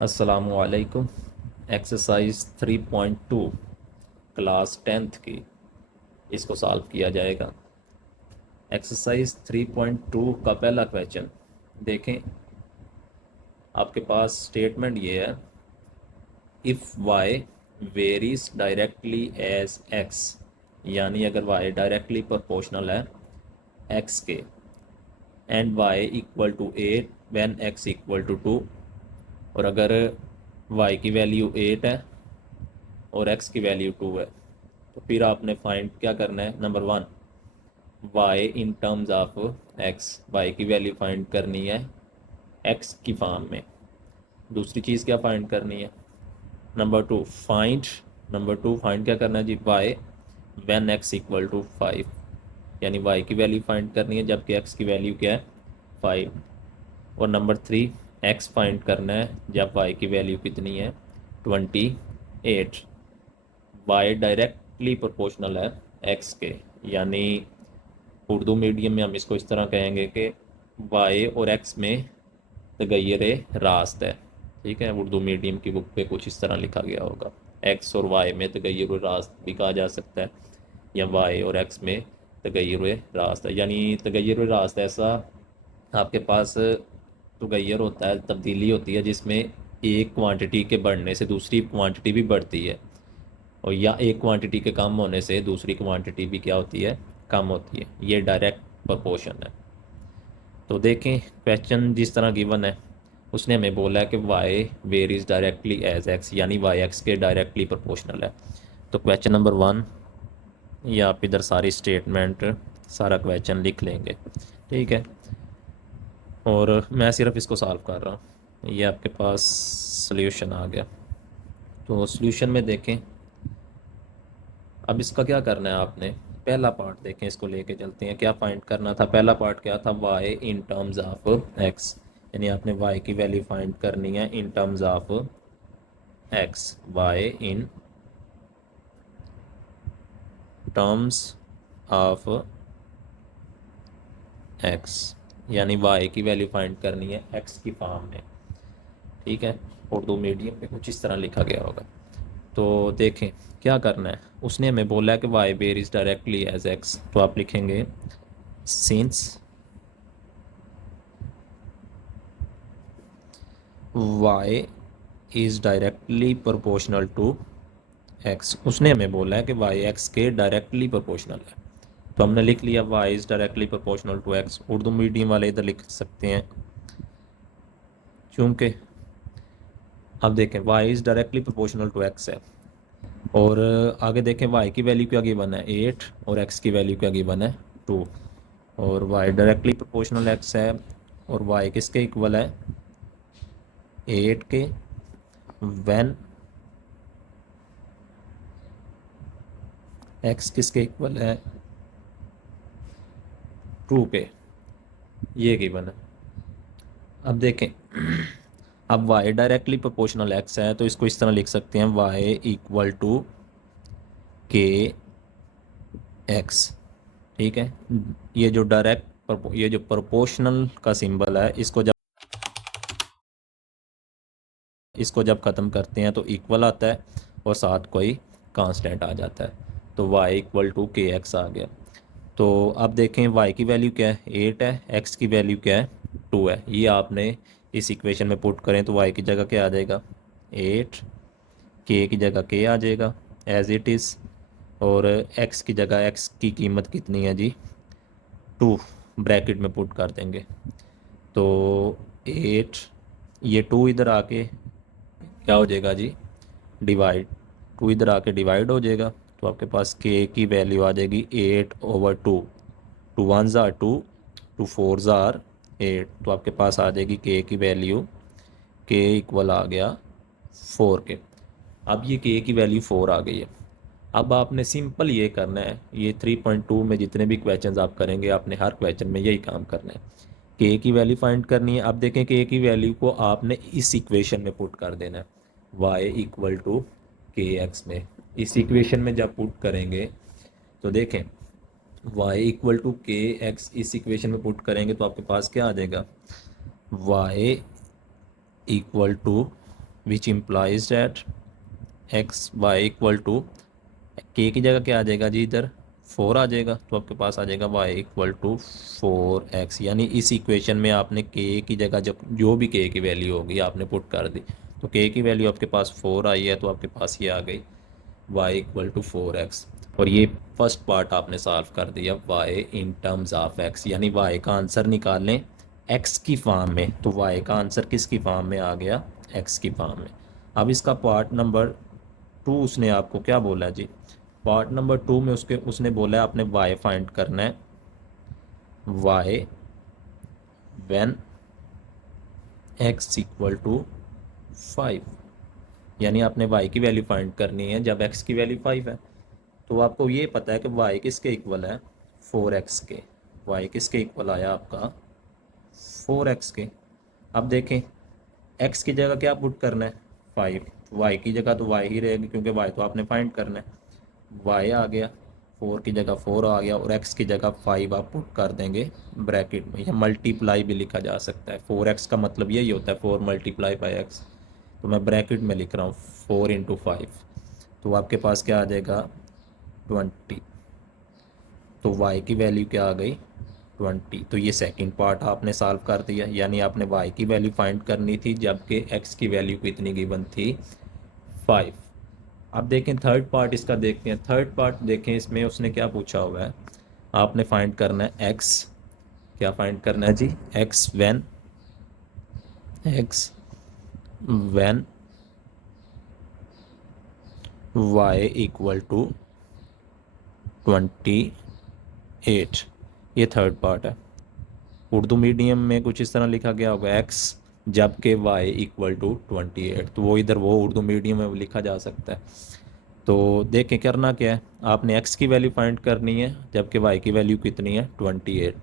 अस्सलामुअलैकुम। Exercise 3.2 class 10th की इसको सॉल्व किया जाएगा। एक्सरसाइज 3.2 का पहला क्वेश्चन देखें। आपके पास स्टेटमेंट ये है, if y varies directly as x, यानी अगर वाई डायरेक्टली प्रोपोर्शनल है एक्स के, and y equal to 8 when x equal to 2, और अगर वाई की वैल्यू 8 है और एक्स की वैल्यू 2 है, तो फिर आपने फाइंड क्या करना है। Number 1, y in terms of x, y की वैल्यू फाइंड करनी है एक्स की फॉर्म में। दूसरी चीज़ क्या फाइंड करनी है। नंबर टू फाइंड क्या करना है जी, Y when x equal to 5, यानी वाई की वैल्यू फाइंड करनी है जबकि एक्स की वैल्यू क्या है 5। और नंबर 3, एक्स फाइंड करना है जब वाई की वैल्यू कितनी है 28। वाई डायरेक्टली प्रोपोर्शनल है एक्स के, यानी उर्दू मीडियम में हम इसको इस तरह कहेंगे कि वाई और एक्स में तगैर रास्त है। ठीक है, उर्दू मीडियम की बुक पे कुछ इस तरह लिखा गया होगा। एक्स और वाई में तगैर रास्त भी कहा जा सकता है, या वाई और एक्स में तगैर रास्त है। यानी तगैर रास्त ऐसा आपके पास तगैर होता है, तब्दीली होती है जिसमें एक क्वांटिटी के बढ़ने से दूसरी क्वांटिटी भी बढ़ती है, और या एक क्वांटिटी के कम होने से दूसरी क्वांटिटी भी क्या होती है, कम होती है। ये डायरेक्ट प्रोपोर्शन है। तो देखें, क्वेश्चन जिस तरह गिवन है उसने हमें बोला है कि y varies directly as x, यानी वाई एक्स के डायरेक्टली प्रोपोर्शनल है। तो क्वेश्चन नंबर 1, ये आप इधर सारी स्टेटमेंट सारा क्वेश्चन लिख लेंगे। ठीक है, और मैं सिर्फ इसको सॉल्व कर रहा हूँ। ये आपके पास सॉल्यूशन आ गया। तो सॉल्यूशन में देखें, अब इसका क्या करना है आपने। पहला पार्ट देखें, इसको लेके चलते हैं। क्या फाइंड करना था, पहला पार्ट क्या था, y in terms of x, यानी आपने वाई की वैल्यू फाइंड करनी है in terms of x. Y in terms of x, यानी वाई की वैल्यू फाइंड करनी है एक्स की फॉर्म में। ठीक है, उर्दू मीडियम में कुछ इस तरह लिखा गया होगा। तो देखें क्या करना है। उसने हमें बोला है कि y varies directly as x, तो आप लिखेंगे since y is directly proportional to x। उसने हमें बोला है कि y x के डायरेक्टली प्रोपोर्शनल है, तो हमने लिख लिया y is directly proportional to x। Urdu medium वाले इधर लिख सकते हैं, चूँकि अब देखें y is directly proportional to x है, और आगे देखें y की वैल्यू क्या गिवन है 8, और x की वैल्यू क्या गिवन है 2, और y डायरेक्टली प्रोपोर्शनल x है, और y किसके इक्वल है 8 के, व्हेन x किसके इक्वल है 2 के। ये गिवन है। अब देखें, अब y डायरेक्टली प्रोपोर्शनल x है, तो इसको इस तरह लिख सकते हैं y equal to k x. ठीक है, ये जो प्रोपोर्शनल का सिंबल है, इसको जब ख़त्म करते हैं तो इक्वल आता है, और साथ कोई कांस्टेंट आ जाता है, तो y equal to k x आ गया। तो अब देखें y की वैल्यू क्या है 8 है, x की वैल्यू क्या है 2 है। ये आपने इस इक्वेशन में पुट करें तो y की जगह क्या आ जाएगा 8, k की जगह k आ जाएगा एज इट इज़, और x की जगह x की कीमत कितनी है जी 2, ब्रैकेट में पुट कर देंगे। तो 8, ये 2 इधर आके क्या हो जाएगा जी डिवाइड, 2 इधर आके डिवाइड हो जाएगा, तो आपके पास k की वैल्यू आ जाएगी 8/2। 2 1 ज़ार 2, 2 4 ज़ार 8, तो आपके पास आ जाएगी k की वैल्यू, k इक्वल आ गया 4 के। अब ये k की वैल्यू 4 आ गई है। अब आपने सिंपल ये करना है, ये 3.2 में जितने भी क्वेश्चंस आप करेंगे आपने हर क्वेश्चन में यही काम करना है, k की वैल्यू फाइंड करनी है। अब देखें k की वैल्यू को आपने इस इक्वेशन में पुट कर देना है, y equal to k x में। इस इक्वेशन में जब पुट करेंगे तो देखें y equal to k x इस इक्वेशन में पुट करेंगे तो आपके पास क्या आ जाएगा y equal to which implies that x y equal to, k की जगह क्या आ जाएगा जी, इधर 4 आ जाएगा, तो आपके पास आ जाएगा वाई इक्वल टू 4x। यानी इस इक्वेशन में आपने के की जगह जब जो भी के की वैल्यू होगी आपने पुट कर दी, तो के की वैल्यू आपके पास 4 आई है, तो आपके पास ये आ गई y इक्वल टू 4x। और ये फर्स्ट पार्ट आपने सॉल्व कर दिया y in terms of x, यानी y का आंसर निकालें x की फॉर्म में, तो y का आंसर किसकी फॉर्म में आ गया, x की फॉर्म में। अब इसका पार्ट नंबर 2 उसने आपको क्या बोला जी, पार्ट नंबर 2 में उसने बोला है आपने y फाइंड करना है, y when x equal to 5, यानी आपने y की वैल्यू फाइंड करनी है जब x की वैल्यू 5 है। तो आपको ये पता है कि y किसके इक्वल है, 4x के। y किसके इक्वल आया आपका, 4x के। अब देखें x की जगह क्या पुट करना है, 5, y की जगह तो y ही रहेगी क्योंकि y तो आपने फाइंड करना है। y आ गया, 4 की जगह 4 आ गया, और x की जगह 5 आप पुट कर देंगे ब्रैकेट में, या मल्टीप्लाई भी लिखा जा सकता है। 4x का मतलब यही होता है 4 मल्टीप्लाई बाई x, तो मैं ब्रैकेट में लिख रहा हूँ 4 इंटू 5, तो आपके पास क्या आ जाएगा 20। तो y की वैल्यू क्या आ गई 20। तो ये सेकंड पार्ट आपने सॉल्व कर दिया, यानी आपने y की वैल्यू फाइंड करनी थी जबकि x की वैल्यू कितनी गिवन थी 5। अब देखें थर्ड पार्ट इसका, देखते हैं थर्ड पार्ट। देखें इसमें उसने क्या पूछा हुआ है, आपने फाइंड करना है x, क्या फाइंड करना है जी, x when y equal to 28। ये थर्ड पार्ट है। उर्दू मीडियम में कुछ इस तरह लिखा गया होगा x जबकि y इक्वल टू 28, तो वो इधर वो उर्दू मीडियम में लिखा जा सकता है। तो देखें करना क्या है, आपने x की वैल्यू फाइंड करनी है जबकि y की वैल्यू कितनी है 28।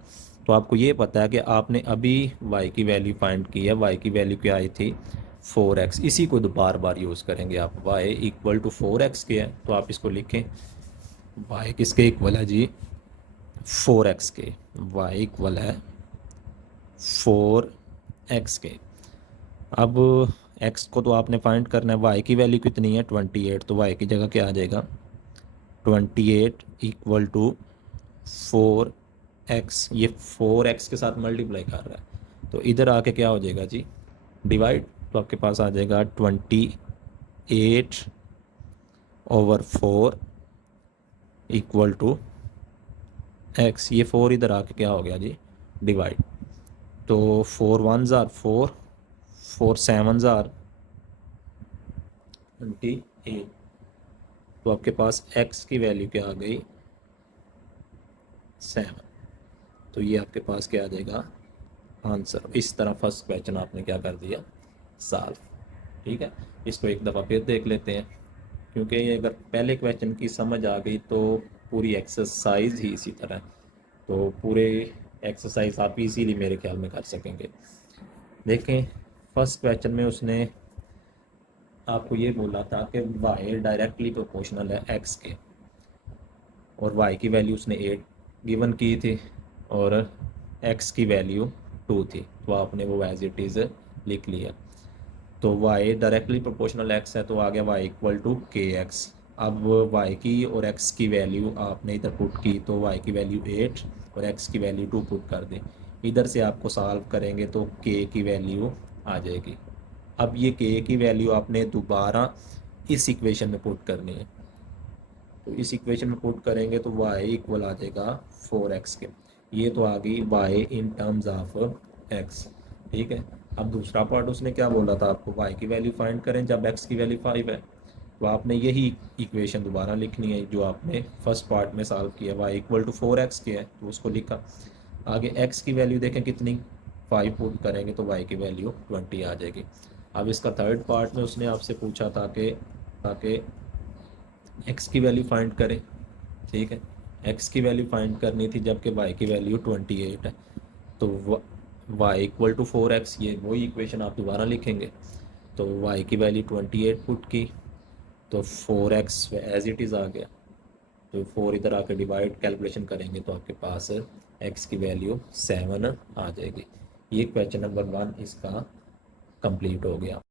तो आपको ये पता है कि आपने अभी y की वैल्यू फाइंड की है, y की वैल्यू क्या आई थी 4x। इसी को बार बार यूज़ करेंगे आप, y इक्वल टू 4x के है, तो आप इसको लिखें y किसके इक्वल है जी 4x के, y इक्वल है 4x के। अब x को तो आपने फाइंड करना है, y की वैल्यू कितनी है 28, तो y की जगह क्या आ जाएगा 28 इक्वल टू 4x। ये 4x के साथ मल्टीप्लाई कर रहा है, तो इधर आके क्या हो जाएगा जी डिवाइड, तो आपके पास आ जाएगा 28 ओवर 4 इक्वल टू x। ये 4 इधर आके क्या हो गया जी डिवाइड, तो 4 1 ज़ार 4, 4 7 ज़ार 28, तो आपके पास x की वैल्यू क्या आ गई 7। तो ये आपके पास क्या आ जाएगा आंसर। इस तरह फर्स्ट क्वेश्चन आपने क्या कर दिया सॉल्व। ठीक है, इसको एक दफ़ा फिर देख लेते हैं, क्योंकि ये अगर पहले क्वेश्चन की समझ आ गई तो पूरी एक्सरसाइज ही इसी तरह, तो पूरे एक्सरसाइज आप इजीली मेरे ख्याल में कर सकेंगे। देखें फर्स्ट क्वेश्चन में उसने आपको ये बोला था कि y डायरेक्टली प्रोपोर्शनल है x के, और y की वैल्यू उसने 8 गिवन की थी और x की वैल्यू 2 थी, तो आपने वो एज इट इज़ लिख लिया। तो y डायरेक्टली प्रोपोर्शनल x है, तो आ गया y इक्वल टू kx। अब y की और x की वैल्यू आपने इधर पुट की, तो y की वैल्यू 8 और x की वैल्यू 2 पुट कर दें। इधर से आपको सॉल्व करेंगे तो k की वैल्यू आ जाएगी। अब ये k की वैल्यू आपने दोबारा इस इक्वेशन में पुट करनी है, तो इस इक्वेशन में पुट करेंगे तो y इक्वल आ जाएगा 4x के। ये तो आ गई y in terms of x। ठीक है, अब दूसरा पार्ट उसने क्या बोला था आपको, y की वैल्यू फाइंड करें जब x की वैल्यू 5 है, तो आपने यही इक्वेशन दोबारा लिखनी है जो आपने फर्स्ट पार्ट में सॉल्व किया। y इक्वल टू 4x के है, तो उसको लिखा। आगे x की वैल्यू देखें कितनी 5 पुट करेंगे तो y की वैल्यू 20 आ जाएगी। अब इसका थर्ड पार्ट में उसने आपसे पूछा था कि ताकि x की वैल्यू फाइंड करें। ठीक है, x की वैल्यू फाइंड करनी थी जबकि y की वैल्यू 28 है, तो y इक्वल टू 4x, ये वही इक्वेशन आप दोबारा लिखेंगे। तो y की वैल्यू 28 पुट की, तो 4x एज इट इज़ आ गया, तो 4 इधर आकर डिवाइड कैलकुलेशन करेंगे तो आपके पास x की वैल्यू 7 आ जाएगी। ये क्वेश्चन नंबर 1 इसका कंप्लीट हो गया।